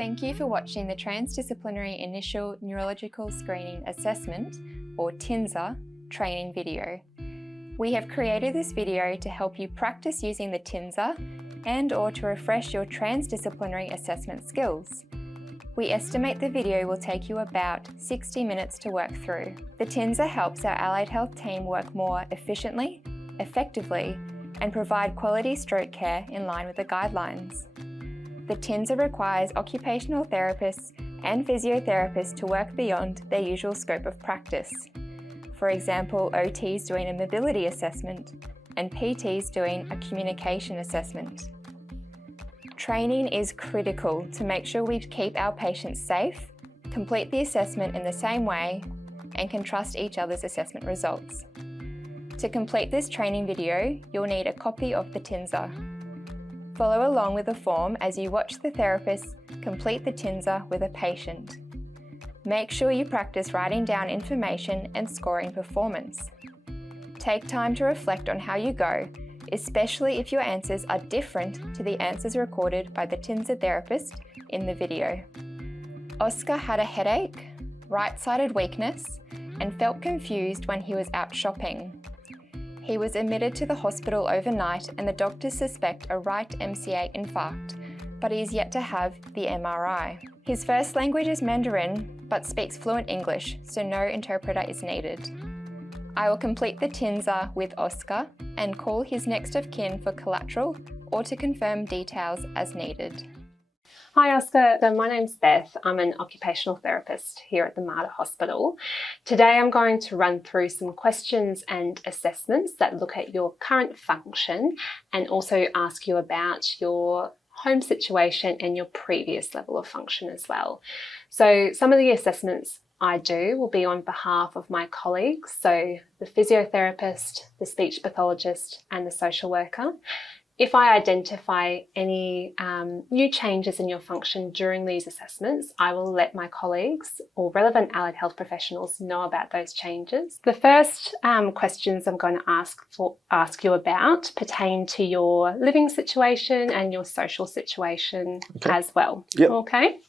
Thank you for watching the Transdisciplinary Initial Neurological Screening Assessment, or TINSA, training video. We have created this video to help you practice using the TINSA and/or to refresh your transdisciplinary assessment skills. We estimate the video will take you about 60 minutes to work through. The TINSA helps our allied health team work more efficiently, effectively, and provide quality stroke care in line with the guidelines. The TINSA requires occupational therapists and physiotherapists to work beyond their usual scope of practice. For example, OTs doing a mobility assessment and PTs doing a communication assessment. Training is critical to make sure we keep our patients safe, complete the assessment in the same way, and can trust each other's assessment results. To complete this training video, you'll need a copy of the TINSA. Follow along with the form as you watch the therapist complete the TINSA with a patient. Make sure you practice writing down information and scoring performance. Take time to reflect on how you go, especially if your answers are different to the answers recorded by the TINSA therapist in the video. Oscar had a headache, right-sided weakness, and felt confused when he was out shopping. He was admitted to the hospital overnight and the doctors suspect a right MCA infarct, but he is yet to have the MRI. His first language is Mandarin, but speaks fluent English, so no interpreter is needed. I will complete the TINSA with Oscar and call his next of kin for collateral or to confirm details as needed. Hi Oscar, so my name's Beth. I'm an occupational therapist here at the Mater Hospital. Today I'm going to run through some questions and assessments that look at your current function and also ask you about your home situation and your previous level of function as well. So some of the assessments I do will be on behalf of my colleagues, so the physiotherapist, the speech pathologist and the social worker. If I identify any new changes in your function during these assessments, I will let my colleagues or relevant allied health professionals know about those changes. The first questions I'm going to ask you about pertain to your living situation and your social situation as well. Yep. Okay.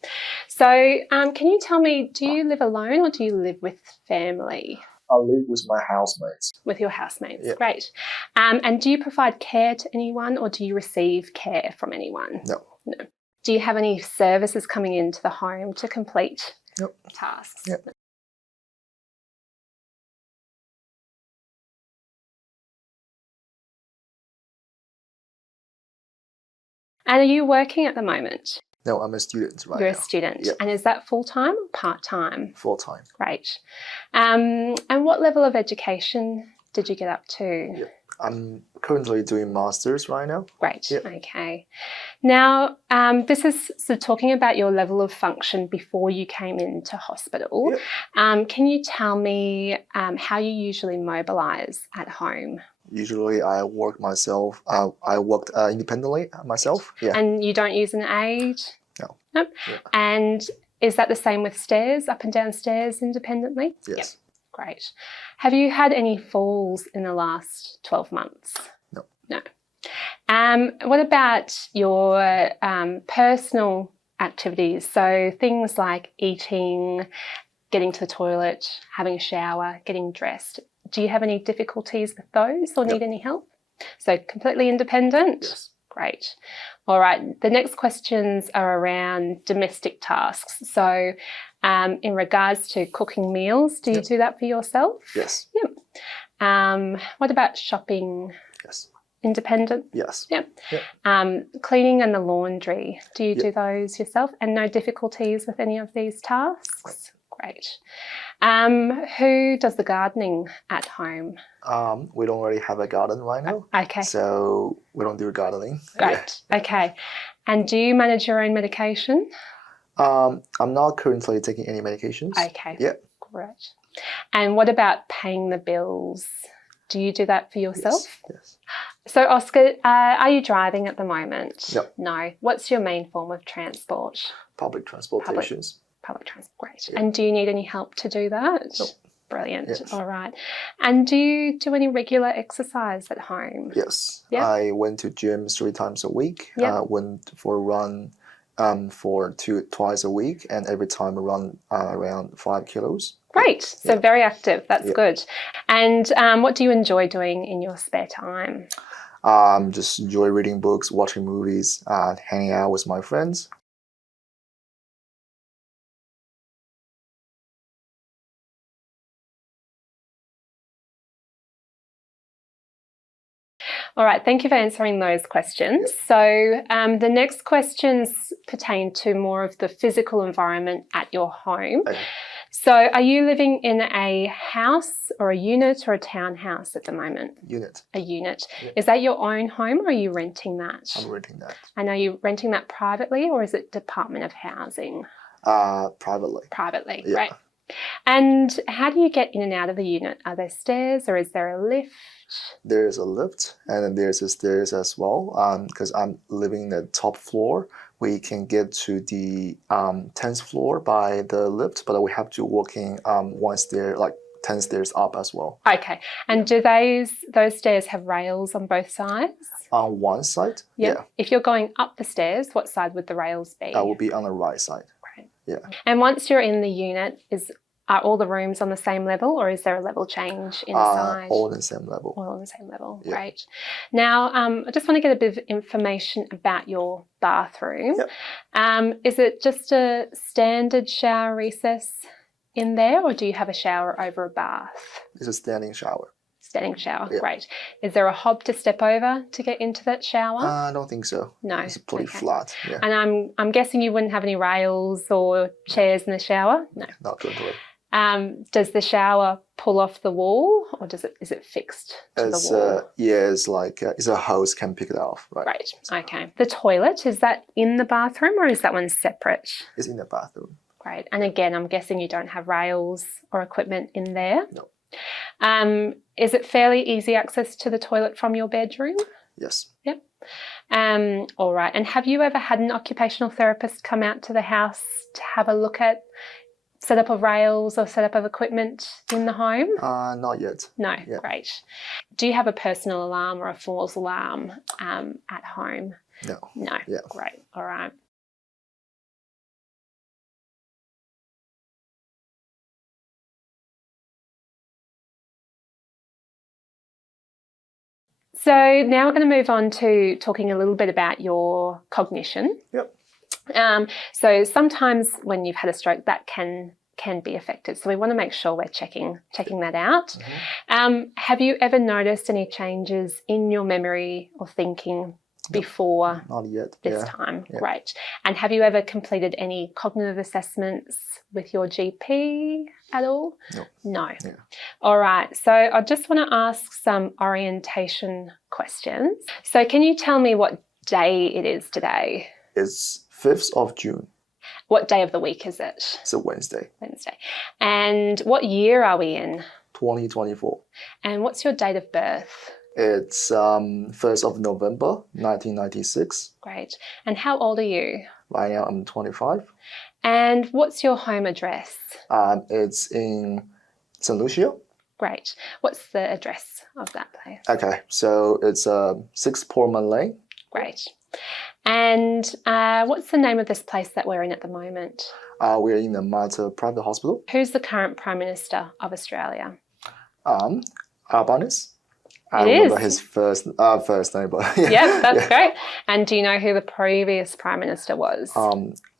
So can you tell me, do you live alone or do you live with family? I live with my housemates. With your housemates, Yeah. Great. And do you provide care to anyone or do you receive care from anyone? No. No. Do you have any services coming into the home to complete Nope. tasks? Yep. And are you working at the moment? No, I'm a student right You're now. a student. Yep. And is that full-time or part-time? Full-time. Great. And what level of education did you get up to? Yep. I'm currently doing masters right now. Great. Yep. Okay. Now, this is so talking about your level of function before you came into hospital. Yep. Can you tell me how you usually mobilise at home? Usually I work myself. I worked independently myself. Yeah. And you don't use an aid? No. Nope. Yeah. And is that the same with stairs, up and down stairs independently? Yes. Yep. Great. Have you had any falls in the last 12 months? No. No. What about your personal activities? So things like eating, getting to the toilet, having a shower, getting dressed. Do you have any difficulties with those or need any help? So completely independent? Yes. Great. All right. The next questions are around domestic tasks. So in regards to cooking meals, do you do that for yourself? Yes. Yep. What about shopping? Yes. Independent? Yes. Yep. Yep. Cleaning and the laundry, do you do those yourself? And no difficulties with any of these tasks? Great. Who does the gardening at home? We don't really have a garden right now. Okay. So we don't do gardening. Great. Yeah. Okay. And do you manage your own medication? I'm not currently taking any medications. Okay. Yeah. Great. And what about paying the bills? Do you do that for yourself? Yes. So Oscar, are you driving at the moment? Yep. No. What's your main form of transport? Public transportations. Public transport. Great. Yeah. And do you need any help to do that? Nope. Brilliant. Yes. All right. And do you do any regular exercise at home? Yes. Yep. I went to gym 3 times a week. Yep. Went for a run for twice a week, and every time run around 5 kilos. Great. So very active. That's Yeah. good. And what do you enjoy doing in your spare time? Just enjoy reading books, watching movies, hanging out with my friends. All right, thank you for answering those questions. So the next questions pertain to more of the physical environment at your home. Okay. So are you living in a house or a unit or a townhouse at the moment? Unit. A unit. Yeah. Is that your own home or are you renting that? I'm renting that. And are you renting that privately or is it Department of Housing? Privately. Privately, Yeah. right. And how do you get in and out of the unit? Are there stairs or is there a lift? There's a lift and then there's a stairs as well. Because I'm living in the top floor, we can get to the 10th floor by the lift, but we have to walking one stair, like 10 stairs up as well. Okay. And do those stairs have rails on both sides? On one side, Yep. yeah. If you're going up the stairs, what side would the rails be? That will be on the right side. Great. Yeah. And once you're in the unit, are all the rooms on the same level or is there a level change inside? All on the same level. All on the same level. Yeah. Great. Now, I just want to get a bit of information about your bathroom. Yep. Is it just a standard shower recess in there or do you have a shower over a bath? It's a standing shower. Standing shower, Yeah. great. Is there a hob to step over to get into that shower? I don't think so. No. It's pretty Okay. flat. Yeah. And I'm guessing you wouldn't have any rails or chairs in the shower? No. Not totally. Does the shower pull off the wall or is it fixed to It's the wall? it's like it's a hose can pick it off, right? Right, okay. The toilet, is that in the bathroom or is that one separate? It's in the bathroom. Great. And again, I'm guessing you don't have rails or equipment in there? No. Is it fairly easy access to the toilet from your bedroom? Yes. Yep. All right. And have you ever had an occupational therapist come out to the house to have a look at setup of rails or setup of equipment in the home? Not yet. No. Yeah. Great. Do you have a personal alarm or a false alarm at home? No. No. Yeah. Great. All right. So now we're going to move on to talking a little bit about your cognition. Yep. So sometimes when you've had a stroke, that can be affected. So we want to make sure we're checking that out. Mm-hmm. Have you ever noticed any changes in your memory or thinking before Not yet. this Yeah. time? Yeah. Great. And have you ever completed any cognitive assessments with your GP at all? No. No. Yeah. All right. So I just want to ask some orientation questions. So can you tell me what day it is today? It's 5th of June. What day of the week is it? It's a Wednesday. Wednesday. And what year are we in? 2024. And what's your date of birth? It's 1st of November 1996. Great. And how old are you? Right now I'm 25. And what's your home address? It's in St. Lucia. Great. What's the address of that place? Okay, so it's 6 Portman Lane. Great. And what's the name of this place that we're in at the moment? We're in the Mater Private Hospital. Who's the current Prime Minister of Australia? Albanese. I It don't remember is. his first name, but yeah. Yep, that's great. And do you know who the previous Prime Minister was? I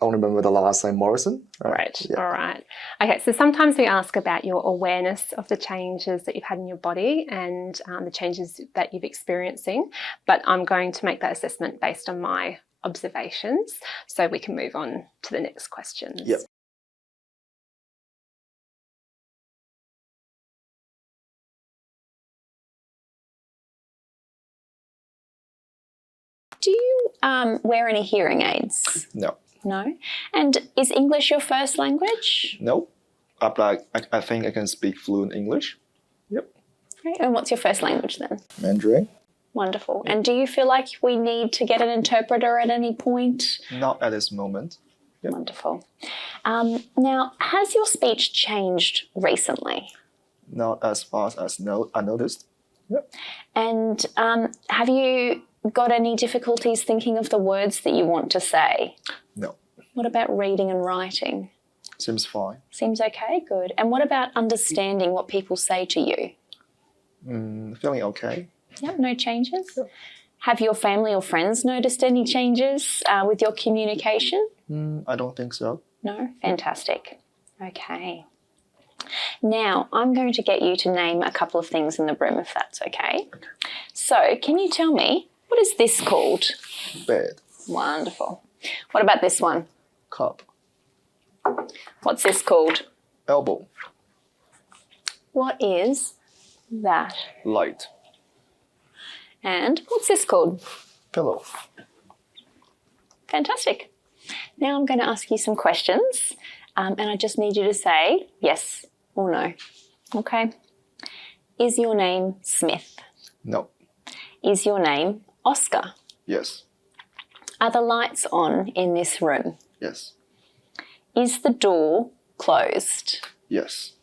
only remember the last name, Morrison. Right, Yeah. all right. Okay, so sometimes we ask about your awareness of the changes that you've had in your body and the changes that you're experiencing, but I'm going to make that assessment based on my observations so we can move on to the next questions. Yep. Do you wear any hearing aids? No. No. And is English your first language? No. But I think I can speak fluent English. Yep. Great. And what's your first language then? Mandarin? Wonderful. And do you feel like we need to get an interpreter at any point? Not at this moment. Yep. Wonderful. Now, has your speech changed recently? Not as fast as I noticed. Yep. And have you got any difficulties thinking of the words that you want to say? No. What about reading and writing? Seems fine. Seems okay, good. And what about understanding what people say to you? Feeling okay. Yep, no changes? Yep. Have your family or friends noticed any changes with your communication? I don't think so. No? Fantastic. Okay. Now, I'm going to get you to name a couple of things in the room, if that's okay. So, can you tell me, what is this called? Bed. Wonderful. What about this one? Cup. What's this called? Elbow. What is that? Light. And what's this called? Pillow. Fantastic. Now I'm going to ask you some questions, and I just need you to say yes or no. Okay. Is your name Smith? No. Is your name Oscar? Yes. Are the lights on in this room? Yes. Is the door closed? Yes.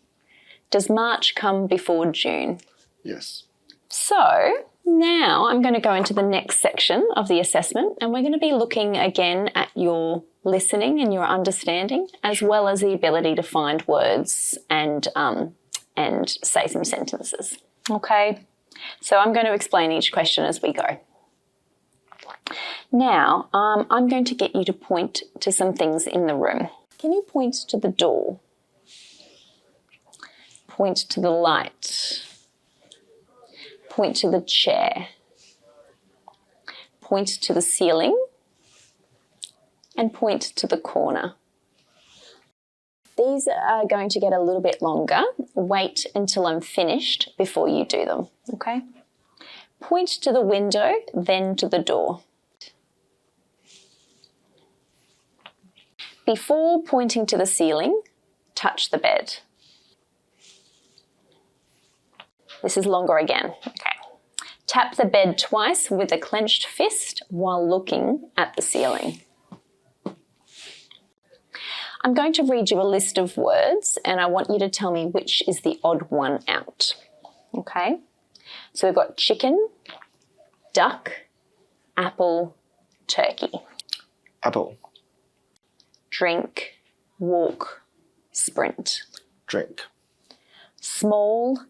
Does March come before June? Yes. So now I'm going to go into the next section of the assessment, and we're going to be looking again at your listening and your understanding, as well as the ability to find words and say some sentences. Okay, so I'm going to explain each question as we go. Now, I'm going to get you to point to some things in the room. Can you point to the door? Point to the light. Point to the chair. Point to the ceiling. And point to the corner. These are going to get a little bit longer. Wait until I'm finished before you do them, okay? Point to the window, then to the door. Before pointing to the ceiling, touch the bed. This is longer again. Okay. Tap the bed twice with a clenched fist while looking at the ceiling. I'm going to read you a list of words, and I want you to tell me which is the odd one out. Okay? So we've got chicken, duck, apple, turkey. Apple. Drink, walk, sprint. Drink. Small,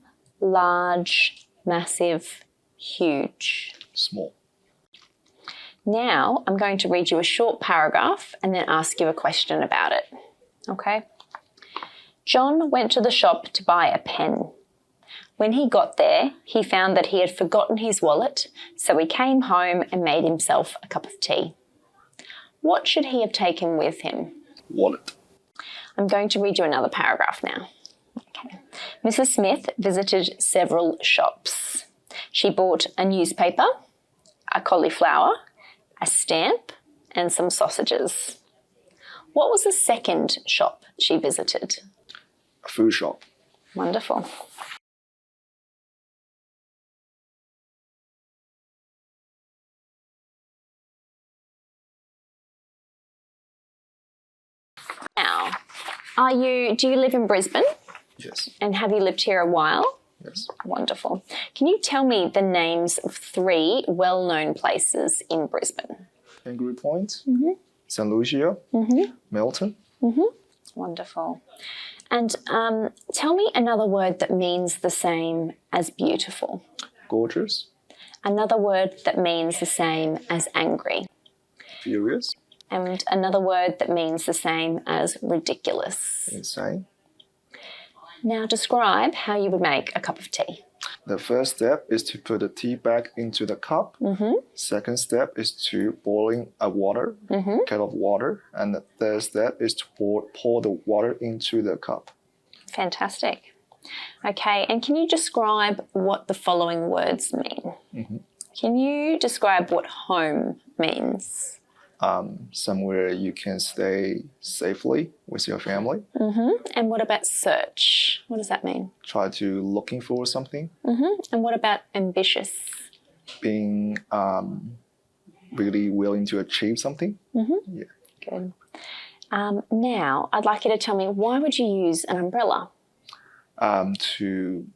large, massive, huge. Small. Now I'm going to read you a short paragraph and then ask you a question about it. Okay? John went to the shop to buy a pen. When he got there, he found that he had forgotten his wallet, so he came home and made himself a cup of tea. What should he have taken with him? Wallet. I'm going to read you another paragraph now. Okay. Mrs. Smith visited several shops. She bought a newspaper, a cauliflower, a stamp, and some sausages. What was the second shop she visited? A food shop. Wonderful. Now, do you live in Brisbane? Yes. And have you lived here a while? Yes. Wonderful. Can you tell me the names of 3 well-known places in Brisbane? Kangaroo Point. St. Lucia. Milton. Wonderful. And tell me another word that means the same as beautiful. Gorgeous. Another word that means the same as angry. Furious. And another word that means the same as ridiculous. Insane. Now describe how you would make a cup of tea. The first step is to put the tea bag into the cup. Second step is to boiling a water, kettle of water. And the third step is to pour the water into the cup. Fantastic. Okay, and can you describe what the following words mean? Can you describe what home means? Somewhere you can stay safely with your family. And what about search? What does that mean? Try to looking for something. And what about ambitious? Being really willing to achieve something. Yeah. Good. Now, I'd like you to tell me, why would you use an umbrella? To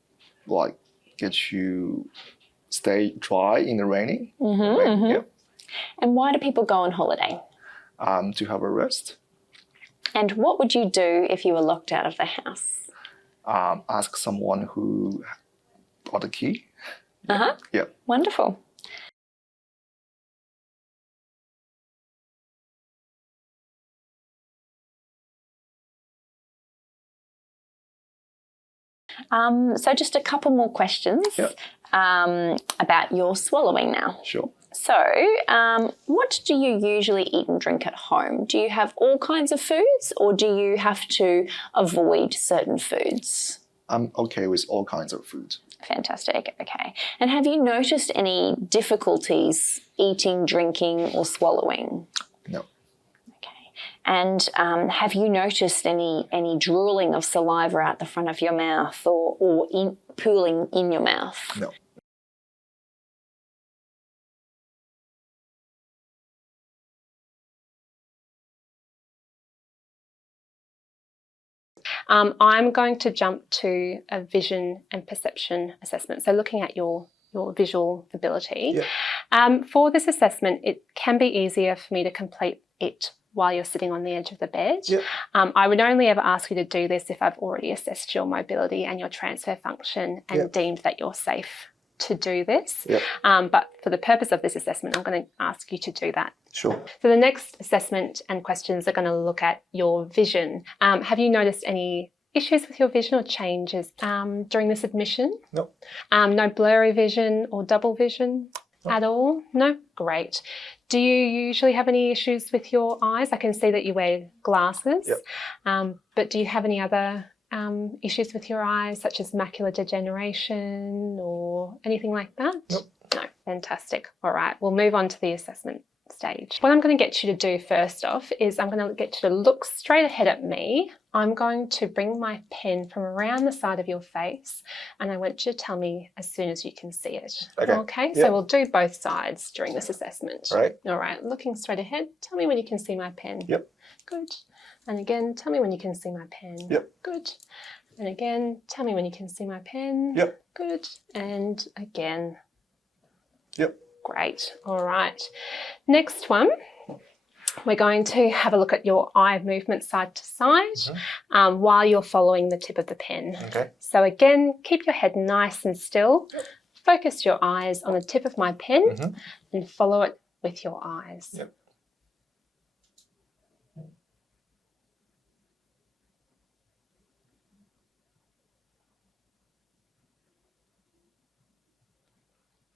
get you stay dry in the raining. Yep. And why do people go on holiday? To have a rest. And what would you do if you were locked out of the house? Ask someone who got the key. Yep. Wonderful. So just a couple more questions about your swallowing now. Sure. So what do you usually eat and drink at home? Do you have all kinds of foods or do you have to avoid certain foods? I'm okay with all kinds of food. Fantastic. Okay. And have you noticed any difficulties eating, drinking or swallowing? No. Okay. And have you noticed any drooling of saliva out the front of your mouth or pooling in your mouth? No. I'm going to jump to a vision and perception assessment. So looking at your visual ability. For this assessment, it can be easier for me to complete it while you're sitting on the edge of the bed. I would only ever ask you to do this if I've already assessed your mobility and your transfer function and deemed that you're safe to do this. But for the purpose of this assessment, I'm going to ask you to do that. Sure. So the next assessment and questions are going to look at your vision. Have you noticed any issues with your vision or changes during this admission? No. No blurry vision or double vision at all? No? Great. Do you usually have any issues with your eyes? I can see that you wear glasses, but do you have any other issues with your eyes, such as macular degeneration or anything like that? Nope. No. Fantastic. All right, we'll move on to the assessment stage. What I'm going to get you to do first off is I'm going to get you to look straight ahead at me. I'm going to bring my pen from around the side of your face and I want you to tell me as soon as you can see it. Okay? So we'll do both sides during this assessment. Right. All right, looking straight ahead, tell me when you can see my pen. Yep. Good. And again, tell me when you can see my pen. Yep. Good. And again, tell me when you can see my pen. Yep. Good. And again. Yep. Great. All right. Next one, we're going to have a look at your eye movement side to side while you're following the tip of the pen. Okay. So again, keep your head nice and still. Focus your eyes on the tip of my pen and follow it with your eyes. Yep.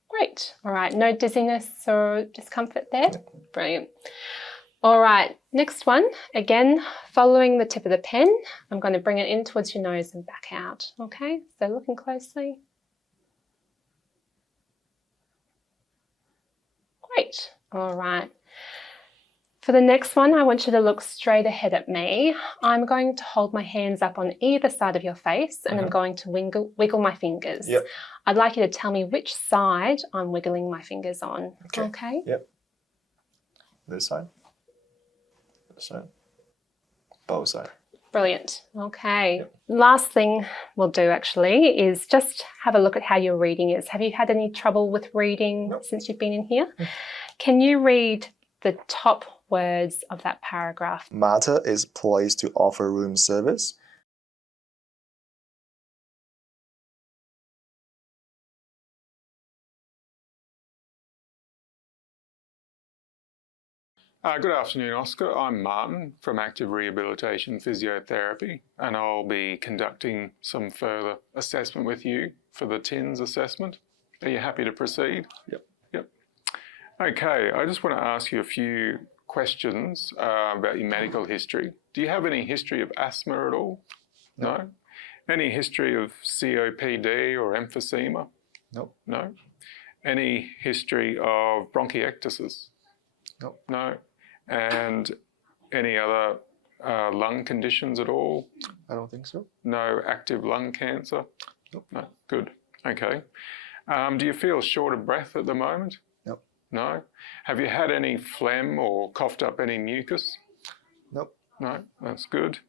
Great. All right. No dizziness or discomfort there? Brilliant. All right. Next one. Again, following the tip of the pen, I'm going to bring it in towards your nose and back out. Okay. So looking closely. Great. All right. For the next one, I want you to look straight ahead at me. I'm going to hold my hands up on either side of your face and I'm going to wiggle my fingers. Yep. I'd like you to tell me which side I'm wiggling my fingers on. Okay? Yep. This side. This side. Both sides. Brilliant. Okay. Last thing we'll do actually is just have a look at how your reading is. Have you had any trouble with reading since you've been in here? Can you read the top words of that paragraph? Marta is pleased to offer room service. Good afternoon, Oscar. I'm Martin from Active Rehabilitation Physiotherapy, and I'll be conducting some further assessment with you for the TINS assessment. Are you happy to proceed? Yep. Yep. Okay, I just want to ask you a few questions about your medical history. Do you have any history of asthma at all? No? Any history of COPD or emphysema? No. No? Any history of bronchiectasis? No. No? And any other lung conditions at all? I don't think so. No active lung cancer? Nope. No. Good. Okay. Do you feel short of breath at the moment? Nope. No? Have you had any phlegm or coughed up any mucus? Nope. No? That's good.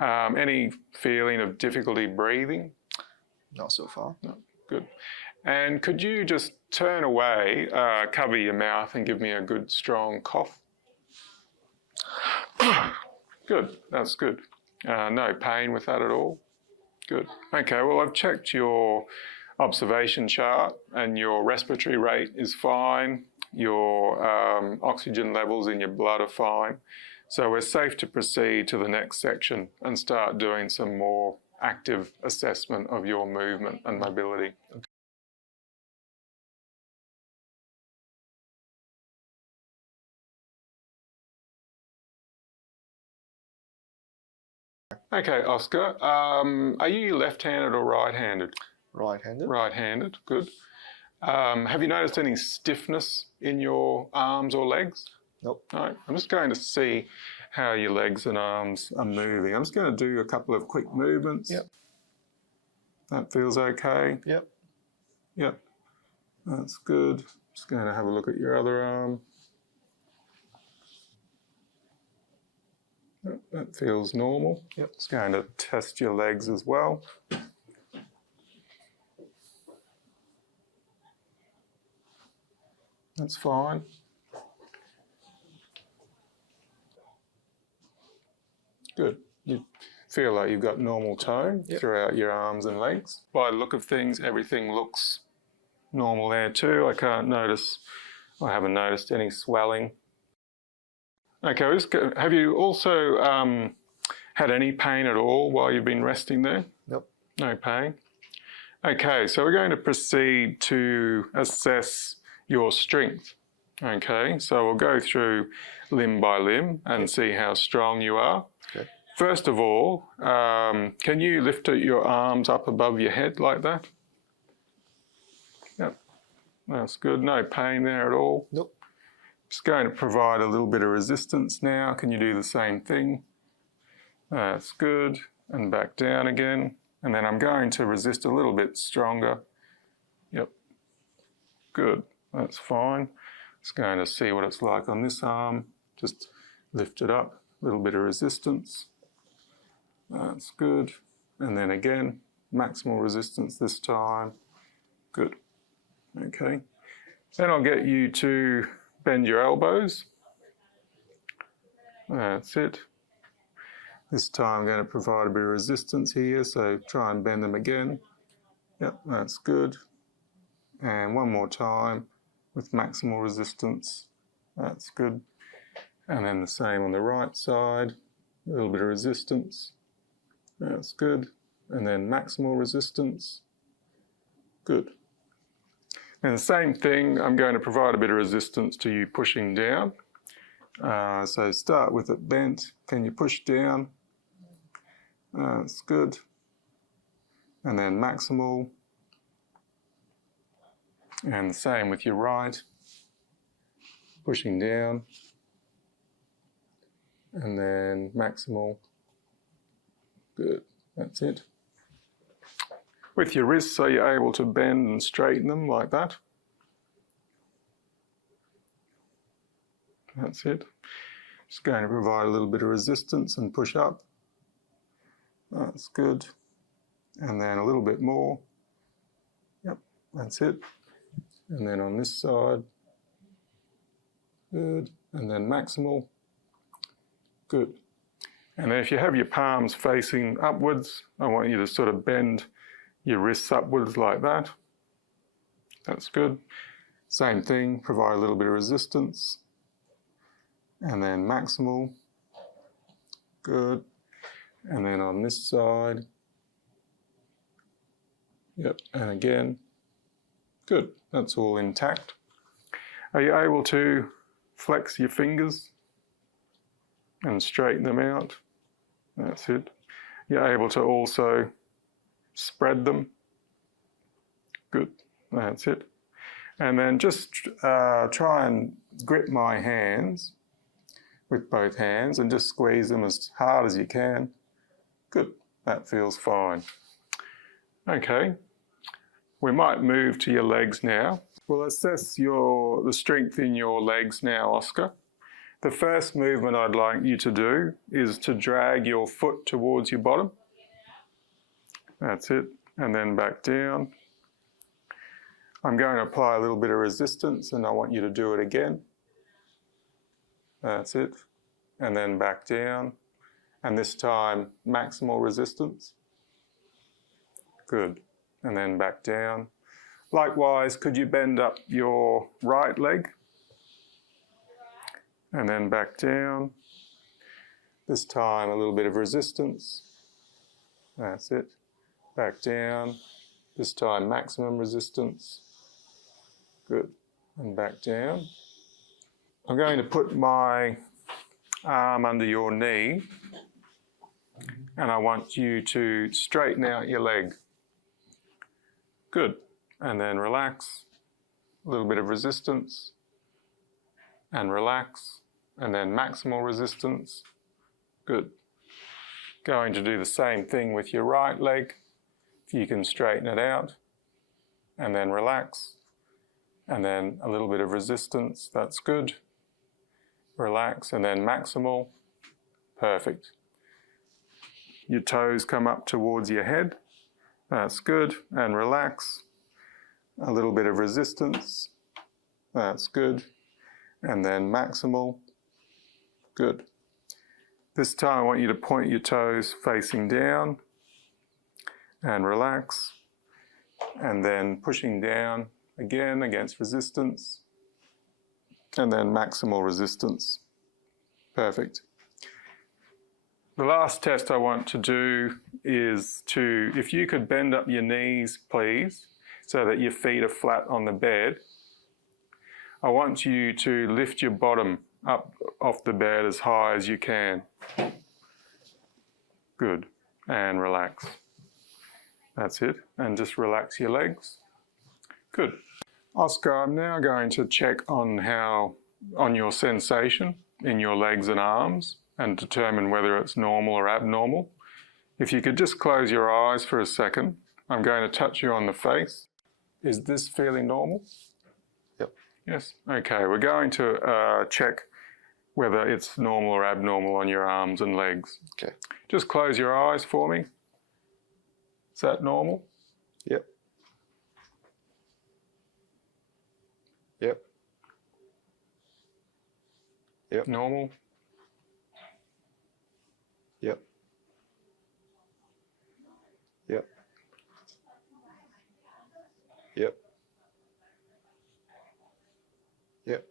Any feeling of difficulty breathing? Not so far. No. Good. And could you just turn away, cover your mouth and give me a good strong cough? Good, that's good. No pain with that at all? Good. Okay, well, I've checked your observation chart and your respiratory rate is fine. Your oxygen levels in your blood are fine. So we're safe to proceed to the next section and start doing some more active assessment of your movement and mobility. Okay, Oscar, are you left-handed or right-handed? Right-handed. Right-handed, good. Have you noticed any stiffness in your arms or legs? Nope. No. I'm just going to see how your legs and arms are moving. I'm just going to do a couple of quick movements. Yep. That feels okay. Yep. Yep. That's good. Just going to have a look at your other arm. Yep, that feels normal. Yep. Just going to test your legs as well. That's fine. Good. You feel like you've got normal tone throughout your arms and legs. By the look of things, everything looks normal there too. I haven't noticed any swelling. Okay, have you also had any pain at all while you've been resting there? Nope. No pain. Okay, so we're going to proceed to assess your strength. Okay, so we'll go through limb by limb and see how strong you are. Okay. First of all, can you lift your arms up above your head like that? Yep, that's good. No pain there at all? Nope. Just going to provide a little bit of resistance now. Can you do the same thing? That's good. And back down again. And then I'm going to resist a little bit stronger. Yep. Good. That's fine. Just going to see what it's like on this arm. Just lift it up. A little bit of resistance. That's good. And then again, maximal resistance this time. Good. Okay. Then I'll get you to bend your elbows. That's it. This time I'm going to provide a bit of resistance here, so try and bend them again. Yep, that's good. And one more time with maximal resistance. That's good. And then the same on the right side. A little bit of resistance. That's good. And then maximal resistance. Good. And the same thing, I'm going to provide a bit of resistance to you pushing down. So start with it bent. Can you push down? That's good. And then maximal. And the same with your right. Pushing down. And then maximal. Good. That's it. With your wrists, are you able to bend and straighten them like that? That's it. Just going to provide a little bit of resistance and push up. That's good. And then a little bit more. Yep, that's it. And then on this side. Good. And then maximal. Good. And then if you have your palms facing upwards, I want you to sort of bend your wrists upwards like that. That's good. Same thing, provide a little bit of resistance. And then maximal. Good. And then on this side. Yep, and again. Good, that's all intact. Are you able to flex your fingers and straighten them out? That's it. You're able to also spread them. Good, that's it. And then just try and grip my hands with both hands and just squeeze them as hard as you can. Good, that feels fine. Okay, we might move to your legs now. We'll assess the strength in your legs now, Oscar. The first movement I'd like you to do is to drag your foot towards your bottom. That's it. And then back down. I'm going to apply a little bit of resistance and I want you to do it again. That's it. And then back down. And this time, maximal resistance. Good. And then back down. Likewise, could you bend up your right leg? And then back down. This time, a little bit of resistance. That's it. Back down. This time, maximum resistance. Good. And back down. I'm going to put my arm under your knee and I want you to straighten out your leg. Good. And then relax. A little bit of resistance. And relax. And then maximal resistance. Good. Going to do the same thing with your right leg. If you can straighten it out. And then relax. And then a little bit of resistance. That's good. Relax. And then maximal. Perfect. Your toes come up towards your head. That's good. And relax. A little bit of resistance. That's good. And then maximal. Good. This time I want you to point your toes facing down and relax. And then pushing down again against resistance. And then maximal resistance. Perfect. The last test I want to do is if you could bend up your knees, please, so that your feet are flat on the bed. I want you to lift your bottom up off the bed as high as you can. Good. And relax. That's it. And just relax your legs. Good. Oscar, I'm now going to check on your sensation in your legs and arms and determine whether it's normal or abnormal. If you could just close your eyes for a second, I'm going to touch you on the face. Is this feeling normal? Yep. Yes. Okay, we're going to check whether it's normal or abnormal on your arms and legs. Okay. Just close your eyes for me. Is that normal? Yep. Yep. Yep. Normal? Yep. Yep. Yep. Yep.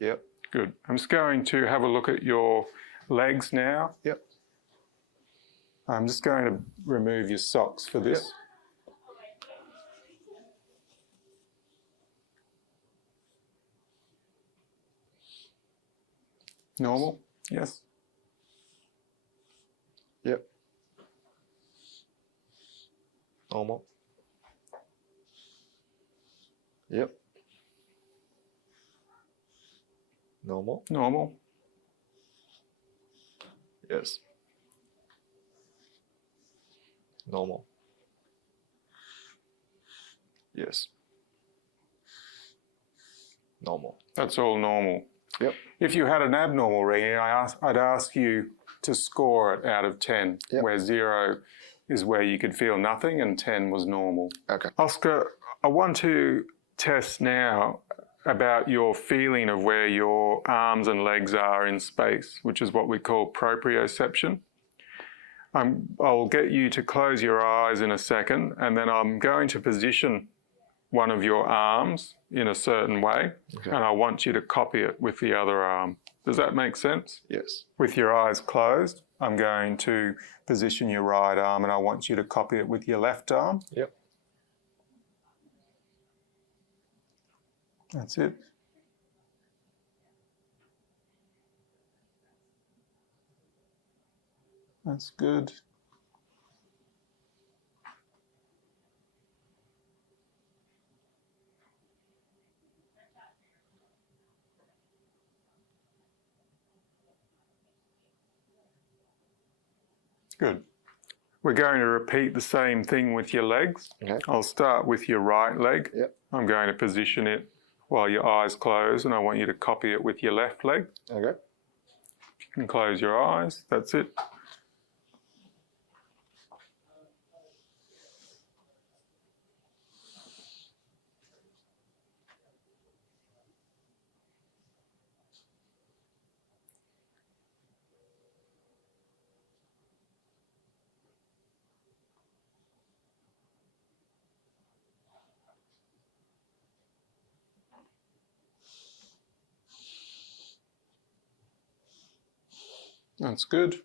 Yep. Good. I'm just going to have a look at your legs now. Yep. I'm just going to remove your socks for this. Yep. Normal? Yes. Yep. Normal. Yep. Normal. Normal. Yes. Normal. Yes. Normal. That's all normal. Yep. If you had an abnormal reading, I'd ask you to score it out of 10, Yep. where 0 is where you could feel nothing and 10 was normal. Okay. Oscar, I want to test now about your feeling of where your arms and legs are in space, which is what we call proprioception. I'll get you to close your eyes in a second, and then I'm going to position one of your arms in a certain way, Okay. and I want you to copy it with the other arm. Does that make sense? Yes. With your eyes closed, I'm going to position your right arm, and I want you to copy it with your left arm. Yep. That's it. That's good. Good. We're going to repeat the same thing with your legs. Okay. I'll start with your right leg. Yep. I'm going to position it while your eyes close, and I want you to copy it with your left leg. Okay. You can close your eyes. That's it. That's good.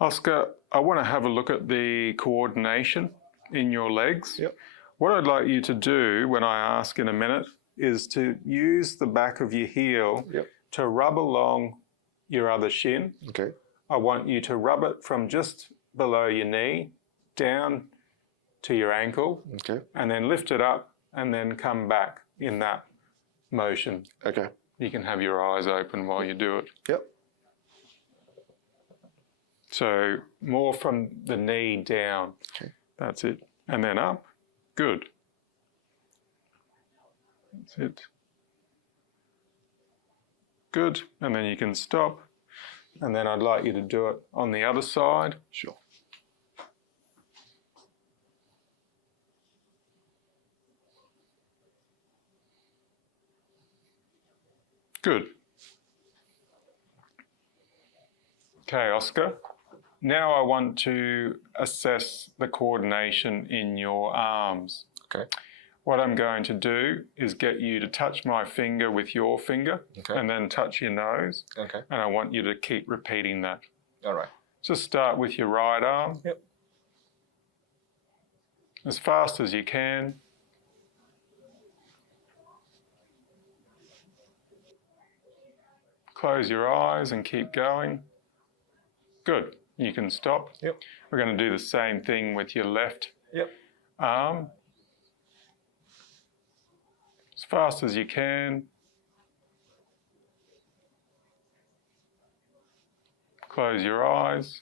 Oscar, I want to have a look at the coordination in your legs. Yep. What I'd like you to do when I ask in a minute is to use the back of your heel to rub along your other shin. Okay. I want you to rub it from just below your knee down to your ankle. Okay. And then lift it up and then come back in that motion. Okay. You can have your eyes open while you do it. Yep. So more from the knee down. Okay. That's it. And then up. Good. That's it. Good. And then you can stop. And then I'd like you to do it on the other side. Sure. Good. Okay, Oscar. Now I want to assess the coordination in your arms. Okay. What I'm going to do is get you to touch my finger with your finger and then touch your nose. Okay. And I want you to keep repeating that. All right. Just start with your right arm. Yep. As fast as you can. Close your eyes and keep going. Good. You can stop. Yep. We're going to do the same thing with your left arm. As fast as you can. Close your eyes.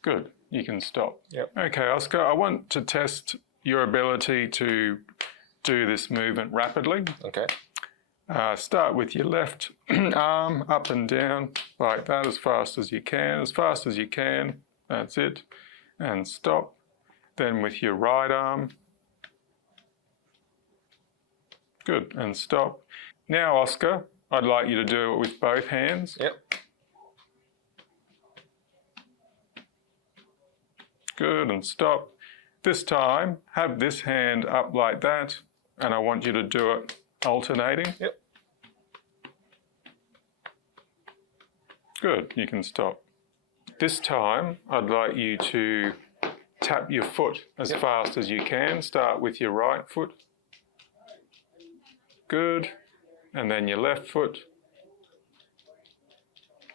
Good. You can stop. Yep. Okay, Oscar, I want to test your ability to do this movement rapidly. Okay. Start with your left arm up and down like that as fast as you can. As fast as you can. That's it. And stop. Then with your right arm. Good. And stop. Now, Oscar, I'd like you to do it with both hands. Yep. Good. And stop. This time, have this hand up like that, and I want you to do it alternating. Yep. Good. You can stop. This time, I'd like you to tap your foot as fast as you can. Start with your right foot. Good. And then your left foot.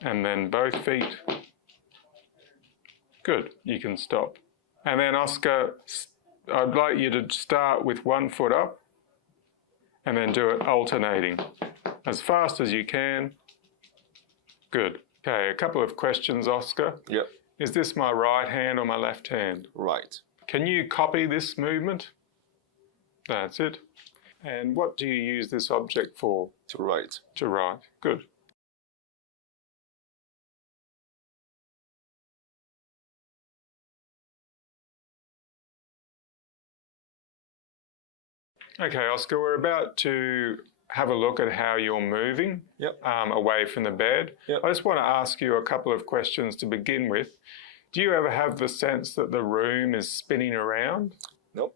And then both feet. Good. You can stop. And then, Oscar, I'd like you to start with one foot up and then do it alternating as fast as you can. Good. Okay, a couple of questions, Oscar. Yep. Is this my right hand or my left hand? Right. Can you copy this movement? That's it. And what do you use this object for? To right. To write. Good. Okay, Oscar, we're about to have a look at how you're moving away from the bed. Yep. I just want to ask you a couple of questions to begin with. Do you ever have the sense that the room is spinning around? Nope.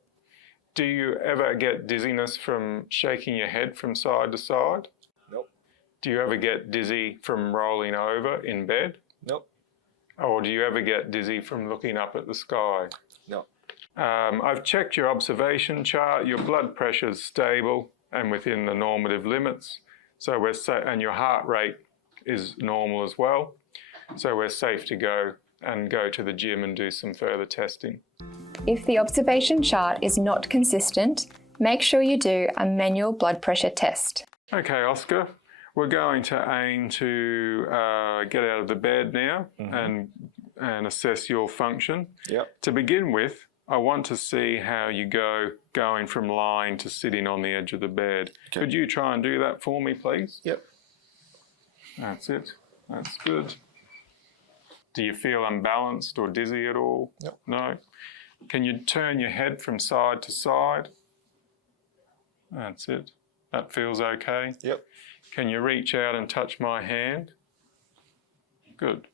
Do you ever get dizziness from shaking your head from side to side? Nope. Do you ever get dizzy from rolling over in bed? Nope. Or do you ever get dizzy from looking up at the sky? No. I've checked your observation chart. Your blood pressure is stable and within the normative limits. So and your heart rate is normal as well. So we're safe to go to the gym and do some further testing. If the observation chart is not consistent, make sure you do a manual blood pressure test. Okay, Oscar, we're going to aim to get out of the bed now and assess your function. Yep. To begin with, I want to see how you going from lying to sitting on the edge of the bed. Okay. Could you try and do that for me, please? Yep. That's it. That's good. Do you feel unbalanced or dizzy at all? Yep. No? Can you turn your head from side to side? That's it. That feels okay? Yep. Can you reach out and touch my hand? Good.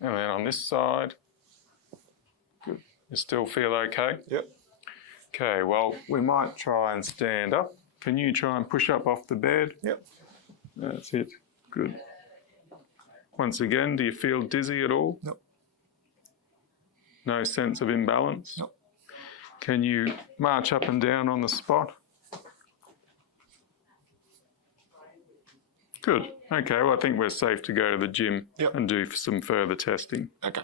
And then on this side. Good. You still feel okay? Yep. Okay, well, we might try and stand up. Can you try and push up off the bed? Yep. That's it. Good. Once again, do you feel dizzy at all? No. No sense of imbalance? No. Can you march up and down on the spot? Good. Okay, well, I think we're safe to go to the gym and do some further testing. Okay.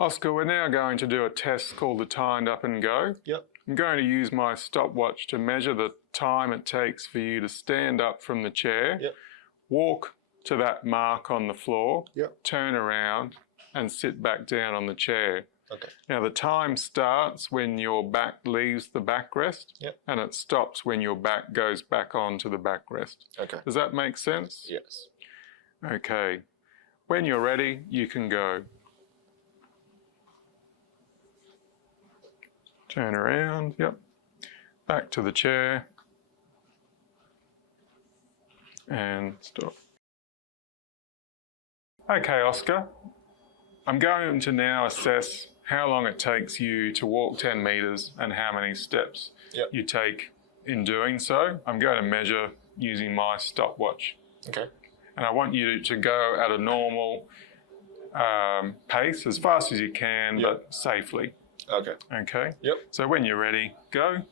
Oscar, we're now going to do a test called the timed up and go. Yep. I'm going to use my stopwatch to measure the time it takes for you to stand up from the chair, walk to that mark on the floor, turn around and sit back down on the chair. Okay. Now the time starts when your back leaves the backrest and it stops when your back goes back onto the backrest. Okay. Does that make sense? Yes. Okay. When you're ready, you can go. Turn around, back to the chair, and stop. Okay, Oscar, I'm going to now assess how long it takes you to walk 10 metres and how many steps you take in doing so. I'm going to measure using my stopwatch. Okay. And I want you to go at a normal pace, as fast as you can, but safely. Okay. Okay? Yep. So when you're ready, go.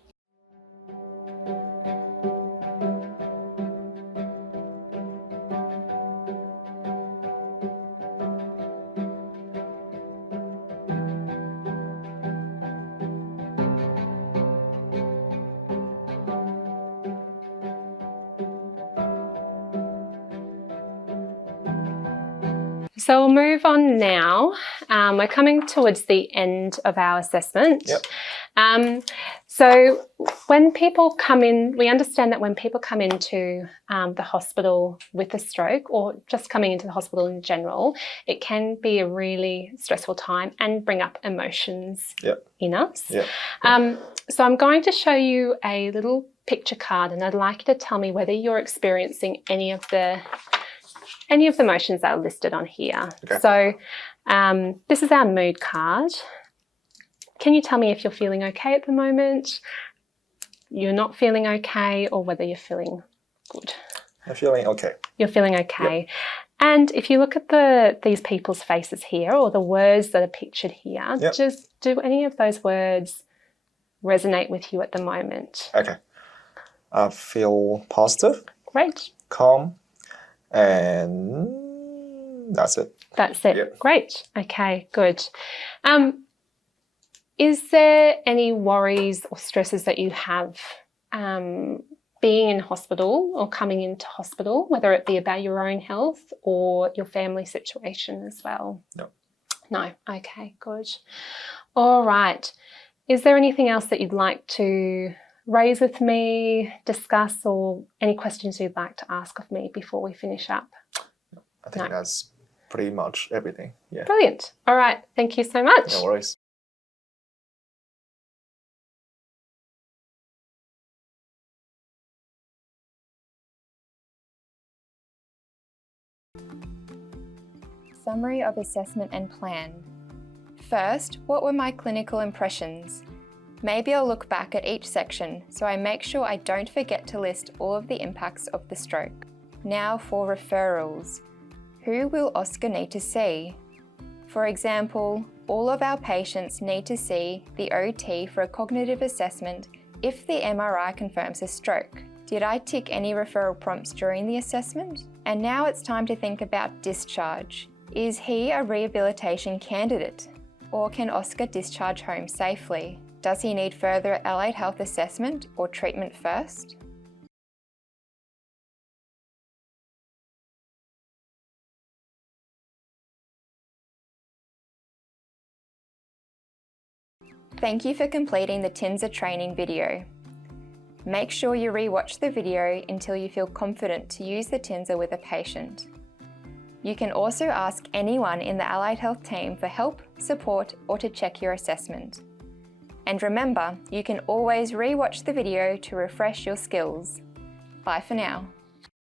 So we'll move on now. We're coming towards the end of our assessment. Yep. So when people come in, we understand that when people come into the hospital with a stroke or just coming into the hospital in general, it can be a really stressful time and bring up emotions in us. Yep. So I'm going to show you a little picture card and I'd like you to tell me whether you're experiencing any of the emotions that are listed on here. Okay. So this is our mood card. Can you tell me if you're feeling okay at the moment, you're not feeling okay, or whether you're feeling good? I'm feeling okay. You're feeling okay. And if you look at these people's faces here, or the words that are pictured here, just do any of those words resonate with you at the moment? Okay. I feel positive. Great. Calm. And that's it. That's it. Yep. Great. Okay, good. Is there any worries or stresses that you have being in hospital or coming into hospital, whether it be about your own health or your family situation as well? No. No. Okay, good. All right. Is there anything else that you'd like to raise with me, discuss, or any questions you'd like to ask of me before we finish up? I think that's pretty much everything. Yeah. Brilliant. All right. Thank you so much. No worries. Summary of assessment and plan. First, what were my clinical impressions? Maybe I'll look back at each section so I make sure I don't forget to list all of the impacts of the stroke. Now for referrals. Who will Oscar need to see? For example, all of our patients need to see the OT for a cognitive assessment if the MRI confirms a stroke. Did I tick any referral prompts during the assessment? And now it's time to think about discharge. Is he a rehabilitation candidate? Or can Oscar discharge home safely? Does he need further allied health assessment or treatment first? Thank you for completing the TINSA training video. Make sure you re-watch the video until you feel confident to use the TINSA with a patient. You can also ask anyone in the allied health team for help, support, or to check your assessment. And remember, you can always re-watch the video to refresh your skills. Bye for now.